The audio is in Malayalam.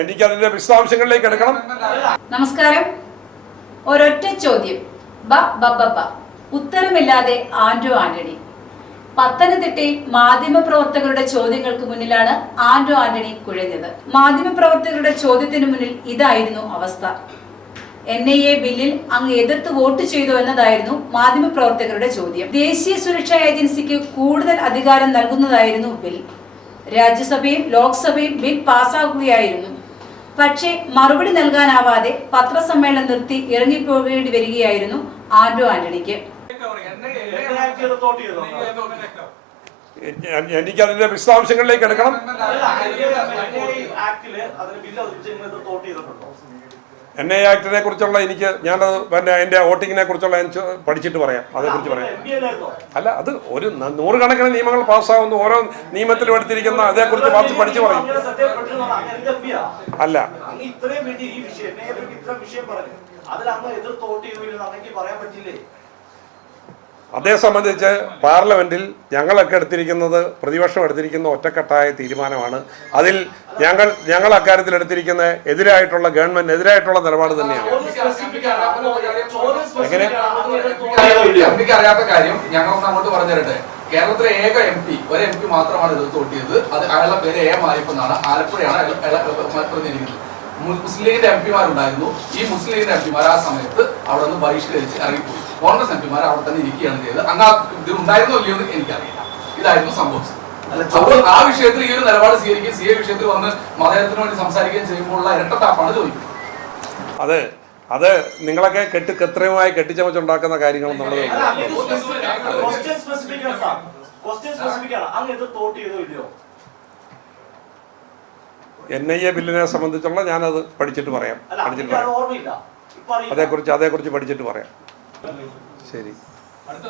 എനിക്കതിന്റെ വിശദാംശങ്ങളിലേക്ക് എടുക്കണം. നമസ്കാരം. ഒരൊറ്റ ചോദ്യം. ബ ബ ബ ഉത്തരമില്ലാതെ ആൻഡ്രു ആന്റണി. പത്തനംതിട്ടയിൽ മാധ്യമപ്രവർത്തകരുടെ ചോദ്യങ്ങൾക്ക് മുന്നിലാണ് ആൻഡ്രു ആന്റണി കുഴഞ്ഞത്. മാധ്യമ പ്രവർത്തകരുടെ ചോദ്യത്തിന് മുന്നിൽ ഇതായിരുന്നു അവസ്ഥ. എൻ ഐ എ ബില്ലിൽ അങ്ങ് എതിർത്ത് വോട്ട് ചെയ്തു എന്നതായിരുന്നു മാധ്യമ പ്രവർത്തകരുടെ ചോദ്യം. ദേശീയ സുരക്ഷാ ഏജൻസിക്ക് കൂടുതൽ അധികാരം നൽകുന്നതായിരുന്നു ബിൽ. രാജ്യസഭയും ലോക്സഭയും ബിൽ പാസ്സാക്കുകയായിരുന്നു പക്ഷേ മറുപടി നൽകാനാവാതെ പത്രസമ്മേളനം നിർത്തി ഇറങ്ങിപ്പോകേണ്ടി വരികയായിരുന്നു ആന്റോ ആന്റണിക്ക്. എനിക്ക് അതിന്റെ വിശദാംശങ്ങളിലേക്ക് എടുക്കണം. എൻ ഐ ആക്ടിനെ കുറിച്ചുള്ള എനിക്ക് ഞാനത് പിന്നെ അതിന്റെ വോട്ടിങ്ങിനെ കുറിച്ചുള്ള ഞാൻ പഠിച്ചിട്ട് പറയാം. അതേക്കുറിച്ച് പറയാം. എം പി അല്ലായിരുന്നോ അല്ല അത് ഒരു നൂറുകണക്കിന് നിയമങ്ങൾ പാസ്സാവുന്നു. ഓരോ നിയമത്തിലും എടുത്തിരിക്കുന്ന അതേക്കുറിച്ച് വാച്ച് പഠിച്ചു പറയും? അല്ല. അതിൽ അന്ന് എതിർ തോട്ട് ചെയ്തില്ലെന്ന് പറയാൻ പറ്റില്ലേ? അതേ സംബന്ധിച്ച് പാർലമെന്റിൽ ഞങ്ങളൊക്കെ എടുത്തിരിക്കുന്നത് പ്രതിപക്ഷം എടുത്തിരിക്കുന്ന ഒറ്റക്കെട്ടായ തീരുമാനമാണ്. അതിൽ ഞങ്ങൾ ഞങ്ങൾ അക്കാര്യത്തിൽ എടുത്തിരിക്കുന്ന എതിരായിട്ടുള്ള ഗവൺമെന്റ് എതിരായിട്ടുള്ള നിലപാട് തന്നെയാണ്. എങ്ങനെ? അറിയാത്ത കാര്യം അങ്ങോട്ട് പറഞ്ഞു തരട്ടെ കേരളത്തിലെ ഏക എം പി ഒരു എം പി മാത്രമാണ് ഇത് തോട്ടിയത് അത് അയാളുടെ പേര് എ മായപ്പെന്നാണ് ആലപ്പുഴയാണ് അയാൾ പ്രതിനിധിക്കുന്നത്. മുസ്ലിം ലീഗിന്റെ എം പിമാരുണ്ടായിരുന്നു ഈ മുസ്ലിം ലീഗിന്റെ എം പിമാർ ആ സമയത്ത് അവിടെ നിന്ന് ബഹിഷ്കരിച്ച് ഇറങ്ങിപ്പോയി കോൺഗ്രസ് എം പിമാർ അവിടെ തന്നെ ഇരിക്കുകയാണ് ചെയ്തത് അങ്ങ് ഇത് ഉണ്ടായിരുന്നോ ഇല്ലയോ എന്ന് എനിക്കറിയില്ല ഇതായിരുന്നു സംഭവിച്ചത് അല്ല, അപ്പോൾ ആ വിഷയത്തിൽ ഈ ഒരു നിലപാട് സ്വീകരിക്കുകയും സി എ വിഷയത്തിൽ വന്ന് മതത്തിന് വേണ്ടി സംസാരിക്കുകയും ചെയ്യുമ്പോഴുള്ള ഇരട്ടത്താപ്പാണ് ചോദിക്കുന്നത് അതെ അത് നിങ്ങളൊക്കെ കെട്ടി കൃത്രിമമായി കെട്ടിച്ചമച്ചുണ്ടാക്കുന്ന കാര്യങ്ങൾ നമ്മൾ ക്വസ്റ്റ്യൻ ക്വസ്റ്റ്യൻ ആണ്. അങ്ങ് തോട്ട് ചെയ്തോ ഇല്ലയോ? എൻ ഐ എ ബില്ലിനെ സംബന്ധിച്ചുള്ള ഞാനത് പഠിച്ചിട്ട് പറയാം. പഠിച്ചിട്ട് പറയാം. അതേക്കുറിച്ച് അതേക്കുറിച്ച് പഠിച്ചിട്ട് പറയാം. ശരി. അടുത്ത